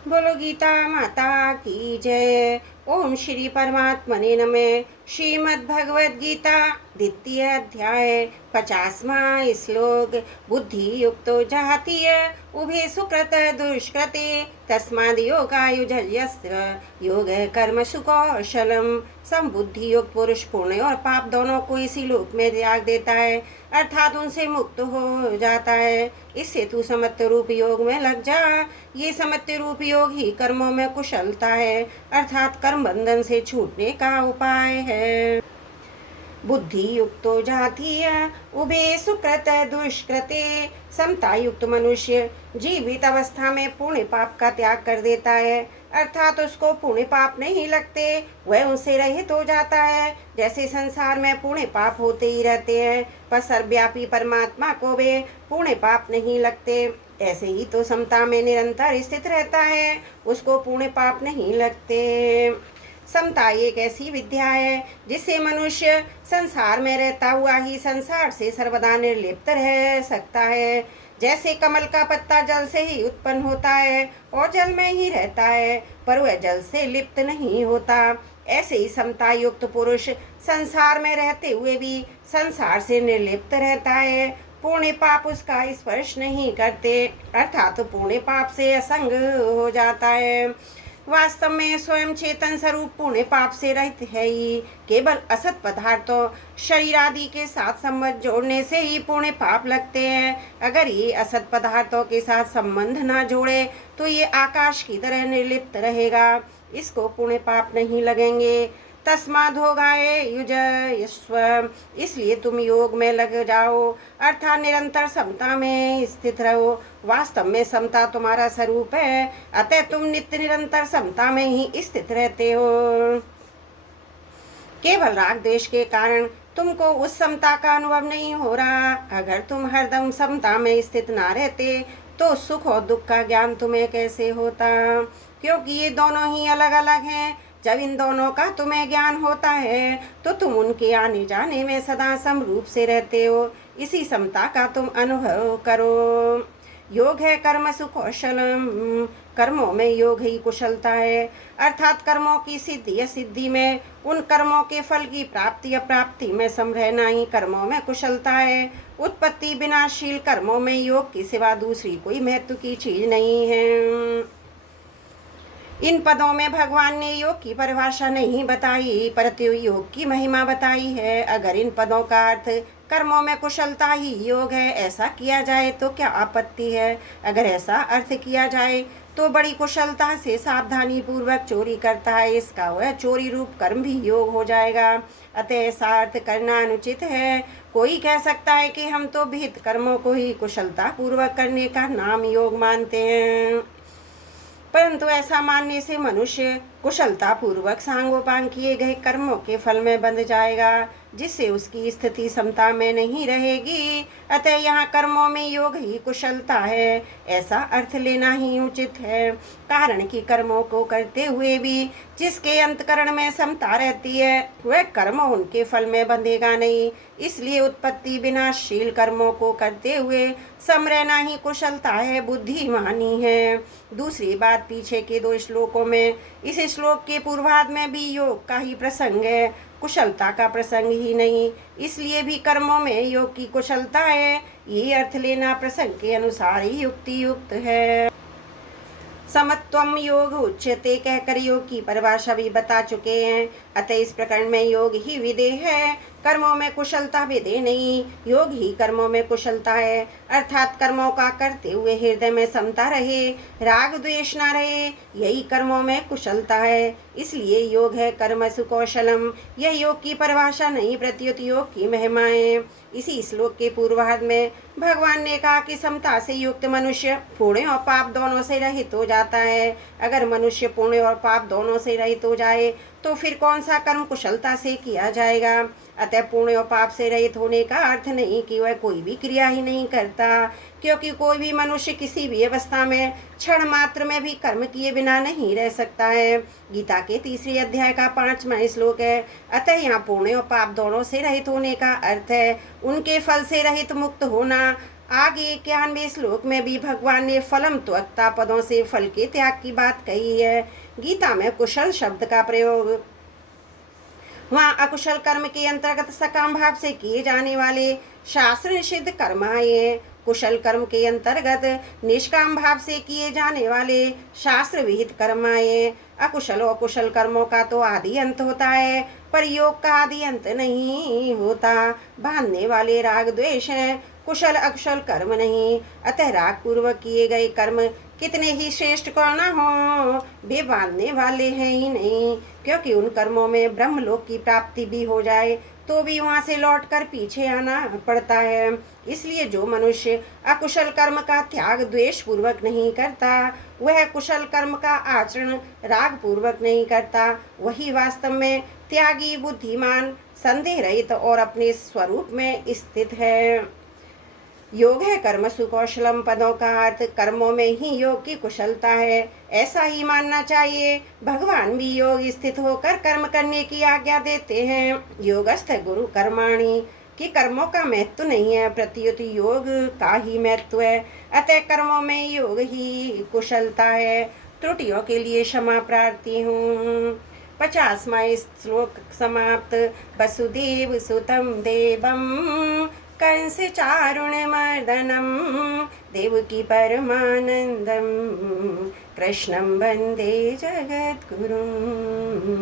बोलो गीता माता की जय। ओम श्री परमात्मने नमः। श्रीमद् भगवद गीता द्वितीय अध्याय 50वां श्लोक। बुद्धि युक्तो जहातीय उभे सुकृत दुष्कृते तस्माद् योगायुज्यस्य योग कर्म सुकौशलम। समबुद्धि युक्त पुरुष पुण्य और पाप दोनों को इसी लोक में त्याग देता है, अर्थात उनसे मुक्त हो जाता है। इससे तू समत्व रूप योग में लग जा। ये समत्व रूप योग ही कर्मों में कुशलता है, अर्थात कर्म बंधन से छूटने का उपाय है। बुद्धि युक्तो जातीय उभे सुकृत दुष्कृते। समता युक्त मनुष्य जीवित अवस्था में पुण्य पाप का त्याग कर देता है, अर्थात उसको पुण्य पाप नहीं लगते, वह उनसे रहित हो जाता है। जैसे संसार में पुण्य पाप होते ही रहते हैं, पर सर्वव्यापी परमात्मा को वे पुण्य पाप नहीं लगते, ऐसे ही तो समता में निरंतर स्थित रहता है, उसको पुण्य पाप नहीं लगते। समता एक ऐसी विद्या है जिससे मनुष्य संसार में रहता हुआ ही संसार से सर्वदा निर्लिप्त रह सकता है। जैसे कमल का पत्ता जल से ही उत्पन्न होता है और जल में ही रहता है, पर वह जल से लिप्त नहीं होता, ऐसे ही समता युक्त पुरुष संसार में रहते हुए भी संसार से निर्लिप्त रहता है। पुण्य पाप उसका स्पर्श नहीं करते, अर्थात पुण्य पाप से असंग हो जाता है। वास्तव में स्वयं चेतन स्वरूप पुण्य पाप से रहित है ही। केवल असत पदार्थों शरीर आदि के साथ संबंध जोड़ने से ही पुण्य पाप लगते हैं। अगर ये असत पदार्थों के साथ संबंध ना जोड़े तो ये आकाश की तरह निर्लिप्त रहेगा, इसको पुण्य पाप नहीं लगेंगे। तस्माद् योगाय युज्यस्व, इसलिए तुम योग में लग जाओ, अर्थात निरंतर समता में स्थित रहो। वास्तव में समता तुम्हारा स्वरूप है, अतः तुम नित्य निरंतर समता में ही स्थित रहते हो। केवल राग द्वेष के कारण तुमको उस समता का अनुभव नहीं हो रहा। अगर तुम हरदम समता में स्थित ना रहते तो सुख और दुख का ज्ञान तुम्हें कैसे होता, क्योंकि ये दोनों ही अलग अलग हैं। जब इन दोनों का तुम्हें ज्ञान होता है तो तुम उनके आने जाने में सदा समरूप से रहते हो। इसी समता का तुम अनुभव करो। योग है कर्म सुकौशलम, कर्मों में योग ही कुशलता है, अर्थात कर्मों की सिद्धि असिद्धि में, उन कर्मों के फल की प्राप्ति अप्राप्ति में सम रहना ही कर्मों में कुशलता है। उत्पत्ति विनाशील कर्मों में योग के सिवा दूसरी कोई महत्व की चीज नहीं है। इन पदों में भगवान ने योग की परिभाषा नहीं बताई, परंतु योग की महिमा बताई है। अगर इन पदों का अर्थ कर्मों में कुशलता ही योग है ऐसा किया जाए तो क्या आपत्ति है। अगर ऐसा अर्थ किया जाए तो बड़ी कुशलता से सावधानी पूर्वक चोरी करता है, इसका वह चोरी रूप कर्म भी योग हो जाएगा, अतः ऐसा अर्थ करना अनुचित है। कोई कह सकता है कि हम तो विहित कर्मों को ही कुशलता पूर्वक करने का नाम योग मानते हैं, परंतु ऐसा मानने से मनुष्य कुशलता पूर्वक सांगोपांग किए गए कर्मों के फल में बंध जाएगा, जिससे उसकी स्थिति समता में नहीं रहेगी। अतः यहाँ कर्मों में योग ही कुशलता है ऐसा अर्थ लेना ही उचित है, कारण कि कर्मों को करते हुए भी जिसके अंतकरण में समता रहती है वह कर्म उनके फल में बंधेगा नहीं। इसलिए उत्पत्ति विनाशशील कर्मों को करते हुए सम रहना ही कुशलता है, बुद्धिमानी है। दूसरी बात, पीछे के दो श्लोकों में इस श्लोक के पूर्वार्ध में भी योग का ही प्रसंग है, कुशलता का प्रसंग ही नहीं, इसलिए भी कर्मों में योग की कुशलता है। ये अर्थ लेना प्रसंग के अनुसार ही युक्ति युक्त है। समत्वम योग उच्यते कहकर योग की परिभाषा भी बता चुके हैं, अतः इस प्रकरण में योग ही विधेय है, कर्मों में कुशलता विधेय नहीं। योग ही कर्मों में कुशलता है, अर्थात कर्मों का करते हुए हृदय में समता रहे, राग द्वेष न रहे, यही कर्मों में कुशलता है। इसलिए योग है कर्म सुकौशलम, यह योग की परिभाषा नहीं प्रत्युत योग की महिमा है। इसी श्लोक के पूर्वार्ध में भगवान ने कहा कि समता से युक्त मनुष्य पुण्य और पाप दोनों से रहित हो जाता है। अगर मनुष्य पुण्य और पाप दोनों से रहित हो जाए तो फिर कौन सा कर्म कुशलता से किया जाएगा। अतः पुण्य और पाप से रहित होने का अर्थ नहीं कि वह कोई भी क्रिया ही नहीं करता, क्योंकि कोई भी मनुष्य किसी भी अवस्था में क्षण मात्र में भी कर्म किए बिना नहीं रह सकता है। गीता के 3 अध्याय का 5वां श्लोक है। अतः यहाँ पुण्य और पाप दोनों से रहित होने का अर्थ है उनके फल से रहित मुक्त होना, आगे 91वें श्लोक में भी भगवान ने फलम त्वक्ता पदों से फल के त्याग की बात कही है। गीता में कुशल शब्द का प्रयोग वहाँ अकुशल कर्म के अंतर्गत सकाम भाव से किए जाने वाले शास्त्र निषिद्ध कर्म आए। कुशल कर्म के अंतर्गत निष्काम भाव से किए जाने वाले शास्त्र विहित कर्म आए। अकुशल और कुशल कर्मों का तो आदि अंत होता है, पर योग का आदि अंत नहीं होता। बांधने वाले राग द्वेष हैं, कुशल अकुशल कर्म नहीं। अतः राग पूर्वक किए गए कर्म कितने ही श्रेष्ठ क्यों न हो, वे बांधने वाले हैं ही नहीं। क्योंकि उन कर्मों में ब्रह्मलोक की प्राप्ति भी हो जाए तो भी वहां से लौटकर पीछे आना पड़ता है। इसलिए जो मनुष्य अकुशल कर्म का त्याग द्वेष पूर्वक नहीं करता, वह कुशल कर्म का आचरण राग पूर्वक नहीं करता, वही वास्तव में त्यागी, बुद्धिमान, संदेह रहित और अपने स्वरूप में स्थित है। योग है कर्म सुकौशलम पदों का अर्थ कर्मों में ही योग की कुशलता है, ऐसा ही मानना चाहिए। भगवान भी योग स्थित होकर कर्म करने की आज्ञा देते हैं। योगस्थ गुरु कर्माणि कि कर्मों का महत्व नहीं है, प्रत्युत योग का ही महत्व है। अतः कर्मों में योग ही कुशलता है। त्रुटियों के लिए क्षमा प्रार्थी हूँ। 50वां श्लोक समाप्त। वसुदेव सुतम देवम कंस चारुण मर्दनम देवकी परमानंदम कृष्णं वंदे जगद्गुरुम्।